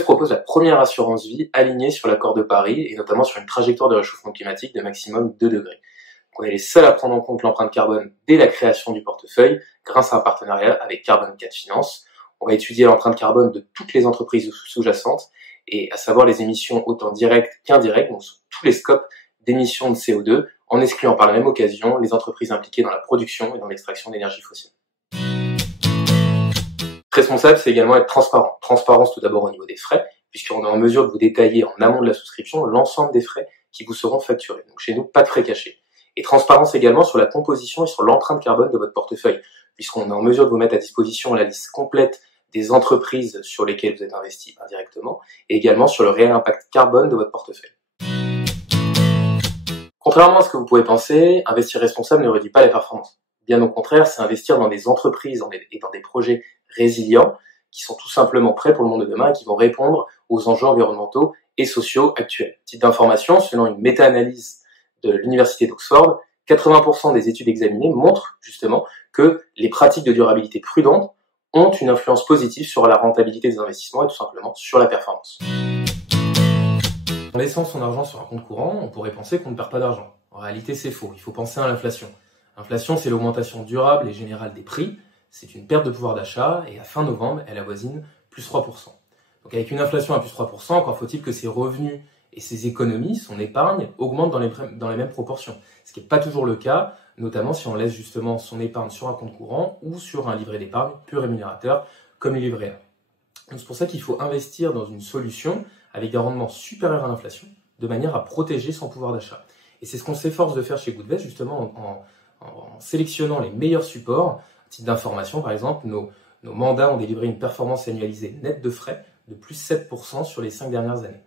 Goodvest propose la première assurance vie alignée sur l'accord de Paris et notamment sur une trajectoire de réchauffement climatique de maximum 2 degrés. On est les seuls à prendre en compte l'empreinte carbone dès la création du portefeuille grâce à un partenariat avec Carbone 4 Finance. On va étudier l'empreinte carbone de toutes les entreprises sous-jacentes et à savoir les émissions autant directes qu'indirectes, donc sur tous les scopes d'émissions de CO2, en excluant par la même occasion les entreprises impliquées dans la production et dans l'extraction d'énergie fossile. Responsable, c'est également être transparent. Transparence tout d'abord au niveau des frais, puisqu'on est en mesure de vous détailler en amont de la souscription l'ensemble des frais qui vous seront facturés. Donc chez nous, pas de frais cachés. Et transparence également sur la composition et sur l'empreinte carbone de votre portefeuille, puisqu'on est en mesure de vous mettre à disposition la liste complète des entreprises sur lesquelles vous êtes investi indirectement, et également sur le réel impact carbone de votre portefeuille. Contrairement à ce que vous pouvez penser, investir responsable ne réduit pas les performances. Bien au contraire, c'est investir dans des entreprises et dans des projets résilients qui sont tout simplement prêts pour le monde de demain et qui vont répondre aux enjeux environnementaux et sociaux actuels. Titre d'information, selon une méta-analyse de l'Université d'Oxford, 80% des études examinées montrent justement que les pratiques de durabilité prudentes ont une influence positive sur la rentabilité des investissements et tout simplement sur la performance. En laissant son argent sur un compte courant, on pourrait penser qu'on ne perd pas d'argent. En réalité, c'est faux. Il faut penser à l'inflation. L'inflation, c'est l'augmentation durable et générale des prix. C'est une perte de pouvoir d'achat et à fin novembre, elle avoisine plus 3%. Donc avec une inflation à plus 3%, encore faut-il que ses revenus et ses économies, son épargne, augmentent dans les mêmes proportions. Ce qui n'est pas toujours le cas, notamment si on laisse justement son épargne sur un compte courant ou sur un livret d'épargne plus rémunérateur comme le livret A. Donc c'est pour ça qu'il faut investir dans une solution avec des rendements supérieurs à l'inflation, de manière à protéger son pouvoir d'achat. Et c'est ce qu'on s'efforce de faire chez Goodvest, justement en sélectionnant les meilleurs supports. À titre d'information, par exemple, nos mandats ont délivré une performance annualisée nette de frais de plus 7% sur les 5 dernières années.